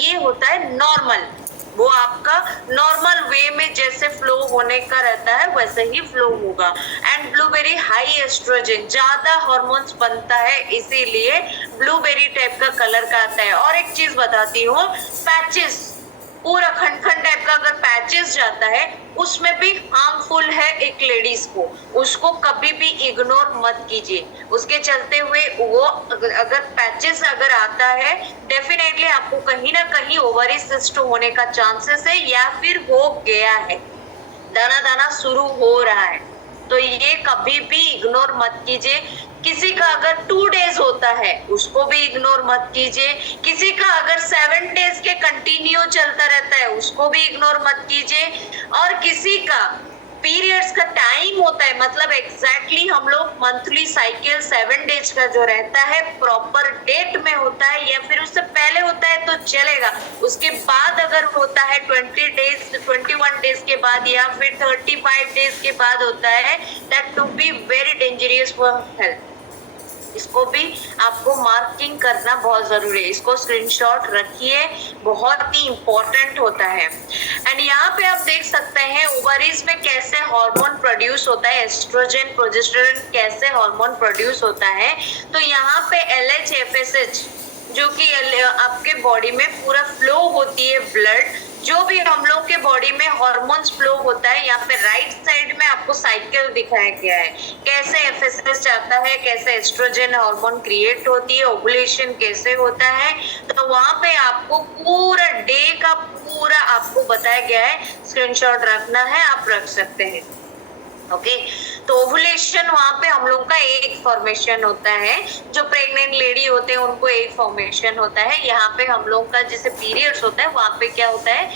ये होता है नॉर्मल, वो आपका नॉर्मल वे में जैसे फ्लो होने का रहता है वैसे ही फ्लो होगा। एंड ब्लूबेरी हाई एस्ट्रोजन, ज्यादा हार्मोन्स बनता है, इसीलिए ब्लूबेरी टाइप का कलर का आता है। और एक चीज बताती हूँ, पैचेस, पूरा खंड खंड टाइप का अगर पैचेस जाता है उसमें भी हार्मफुल है एक लेडीज को, उसको कभी भी इग्नोर मत कीजिए। उसके चलते हुए वो अगर पैचेस अगर आता है, डेफिनेटली आपको कहीं ना कहीं ओवरी सिस्ट होने का चांसेस है, या फिर हो गया है, दाना दाना शुरू हो रहा है। तो ये कभी भी इग्नोर मत कीजिए। किसी का अगर 2 डेज होता है उसको भी इग्नोर मत कीजिए। किसी का अगर 7 डेज के कंटिन्यू चलता रहता है उसको भी इग्नोर मत कीजिए। और किसी का पीरियड्स का टाइम होता है, मतलब एग्जैक्टली हम लोग मंथली साइकिल 7 डेज का जो रहता है प्रॉपर डेट में होता है, या फिर उससे पहले होता है तो चलेगा, उसके बाद अगर होता है 20 डेज 21 डेज के बाद या फिर 35 डेज के बाद होता है, that to be very dangerous for health. इसको भी आपको मार्किंग करना बहुत जरूरी है, इसको स्क्रीनशॉट रखिए, बहुत ही इंपॉर्टेंट होता है। एंड यहाँ पे आप देख सकते हैं ओवरीज में कैसे हार्मोन प्रोड्यूस होता है, एस्ट्रोजन प्रोजेस्टेरोन कैसे हार्मोन प्रोड्यूस होता है। तो यहाँ पे LH FSH जो कि आपके बॉडी में पूरा फ्लो होती है ब्लड, जो भी हम लोग के बॉडी में हार्मोन्स फ्लो होता है, यहाँ पे राइट साइड में आपको साइकिल दिखाया गया है, कैसे FSH आता है, कैसे एस्ट्रोजन हार्मोन क्रिएट होती है, ओवुलेशन कैसे होता है। तो वहां पे आपको पूरा डे का पूरा आपको बताया गया है, स्क्रीनशॉट रखना है आप रख सकते हैं। ओके तो ओवुलेशन वहां पे हम लोग का एक फॉर्मेशन होता है, जो प्रेग्नेंट लेडी होते हैं उनको एक फॉर्मेशन होता है। यहाँ पे हम लोग का जैसे पीरियड्स होता है वहां पे क्या होता है,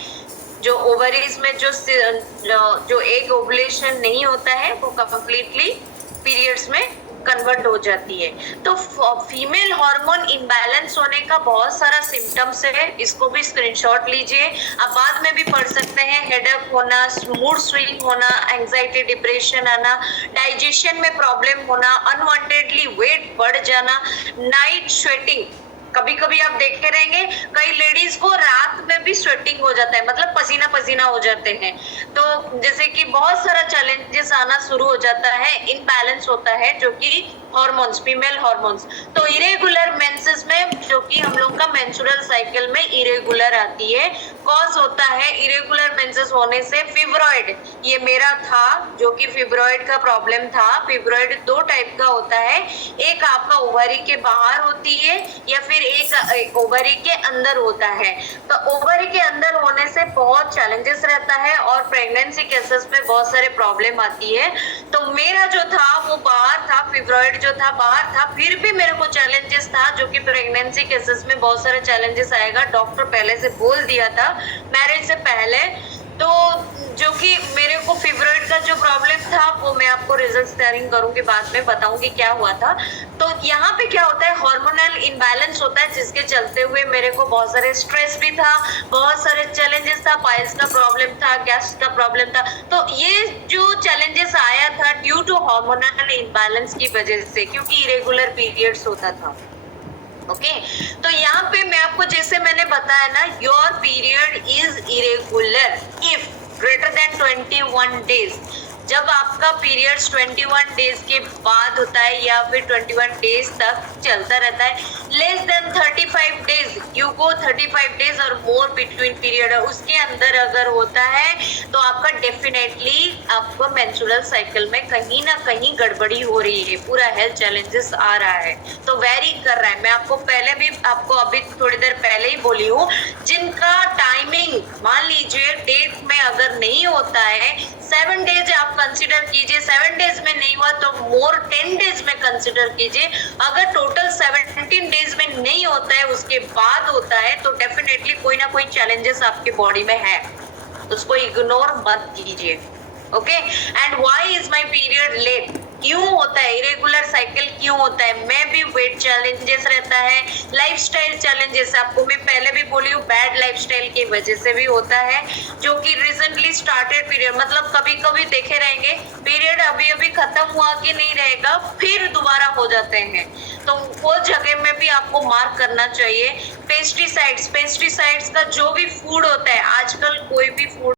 जो ओवरीज में जो एक ओवुलेशन नहीं होता है वो कंप्लीटली पीरियड्स में कन्वर्ट हो जाती है। तो फीमेल हार्मोन इम्बैलेंस होने का बहुत सारा सिम्टम्स है, इसको भी स्क्रीनशॉट लीजिए, आप बाद में भी पढ़ सकते हैं। हेडेक होना, मूड स्विंग होना, एंजाइटी डिप्रेशन आना, डाइजेशन में प्रॉब्लम होना, अनवांटेडली वेट बढ़ जाना, नाइट स्वेटिंग, कभी कभी आप देखते रहेंगे कई लेडीज को रात में भी स्वेटिंग हो जाता है, मतलब पसीना पसीना हो जाते हैं। तो जैसे कि बहुत सारा चैलेंजेस आना शुरू हो जाता है, इनबैलेंस होता है जो कि हार्मोन्स, फीमेल हार्मोन्स। तो इरेगुलर मेंसेस में जो कि हम लोग का मेंस्ट्रुअल साइकिल में इरेगुलर आती है, कॉज होता है इरेगुलर मेंसेस होने से फिब्रॉइड, ये मेरा था जो कि फिब्रॉइड का प्रॉब्लम था। फिब्रॉइड 2 टाइप का होता है, एक आपका ओवरी के बाहर होती है या फिर एक ओवरी के अंदर होता है। तो ओवरी के अंदर होने से बहुत चैलेंजेस रहता है और प्रेगनेंसी केसेस में बहुत सारे प्रॉब्लम आती है। तो मेरा जो था वो बाहर था, फिब्रॉइड जो था बाहर था, फिर भी मेरे को चैलेंजेस था, जो कि प्रेगनेंसी केसेस में बहुत सारे चैलेंजेस आएगा, डॉक्टर पहले से बोल दिया था मैरिज से पहले। तो जो कि मेरे को फिब्रॉइड का जो प्रॉब्लम था वो मैं आपको रिजल्ट शेयरिंग करूंगी, बाद में बताऊंगी क्या हुआ था। तो यहाँ पे क्या होता है, हार्मोनल इम्बैलेंस होता है, जिसके चलते हुए मेरे को बहुत सारे स्ट्रेस भी था, बहुत सारे चैलेंजेस था, पाइल्स का प्रॉब्लम था, गैस का प्रॉब्लम था। तो ये जो चैलेंजेस आया था ड्यू टू हार्मोनल इम्बैलेंस की वजह से, क्योंकि इरेगुलर पीरियड्स होता था। ओके तो यहाँ पे मैं आपको जैसे मैंने बताया ना, your period is irregular if greater than 21 days. जब आपका पीरियड्स 21 डेज के बाद होता है या फिर 21 डेज तक चलता रहता है, less than 35 days, you go 35 days और मोर बिटवीन पीरियड, उसके अंदर अगर होता है तो आपका डेफिनेटली आपको मेंस्ट्रुअल साइकिल में कहीं ना कहीं गड़बड़ी हो रही है, पूरा हेल्थ चैलेंजेस आ रहा है, तो वेरी कर रहा है। मैं आपको पहले भी आपको अभी थोड़ी देर पहले ही बोली हूँ, जिनका टाइमिंग मान लीजिए डेट में अगर नहीं होता है, 7 डेज आप कंसिडर कीजिए, 7 डेज में नहीं हुआ तो मोर 10 डेज में कंसिडर कीजिए। अगर टोटल 17 डेज में नहीं होता है उसके बाद होता है तो डेफिनेटली कोई ना कोई चैलेंजेस आपके बॉडी में है, उसको इग्नोर मत कीजिए। Okay and why is my period late, क्यों होता है इरेगुलर साइकिल, क्यों होता है, मैं भी वेट चैलेंजेस रहता है, लाइफस्टाइल चैलेंजेस, आपको मैं पहले भी बोली हूँ बैड लाइफस्टाइल की वजह से भी होता है, जो कि रिसेंटली स्टार्टेड पीरियड, मतलब कभी कभी देखे रहेंगे पीरियड अभी अभी खत्म हुआ कि नहीं रहेगा, फिर दोबारा हो जाते हैं, तो वो जगह में भी आपको मार्क करना चाहिए। पेस्टिसाइड्स का जो भी फूड होता है, आजकल कोई भी फूड